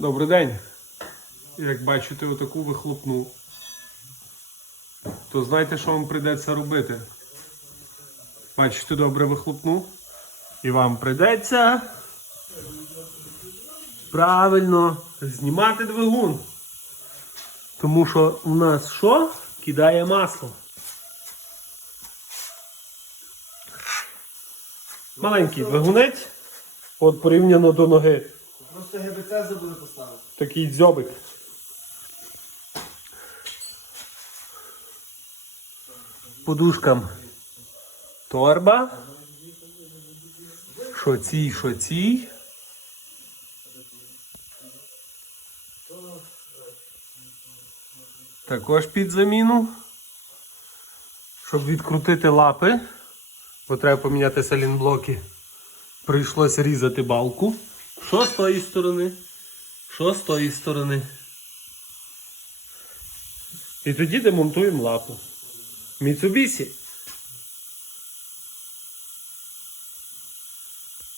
Добрий день. Як бачите, отаку вихлопну. То знаєте, що вам прийдеться робити? Бачите, добре вихлопну. І вам прийдеться правильно знімати двигун. Тому що у нас що? Кидає масло. Маленький двигунець. От порівняно до ноги. Просто ГБЦ забули поставити. Такий дзьобик. Подушкам торба. Що цій, що цій. Також під заміну. Щоб відкрутити лапи, бо треба поміняти салінблоки. Прийшлося різати балку. Що з тої сторони? Що з тої сторони? І тоді демонтуємо лапу. Mitsubishi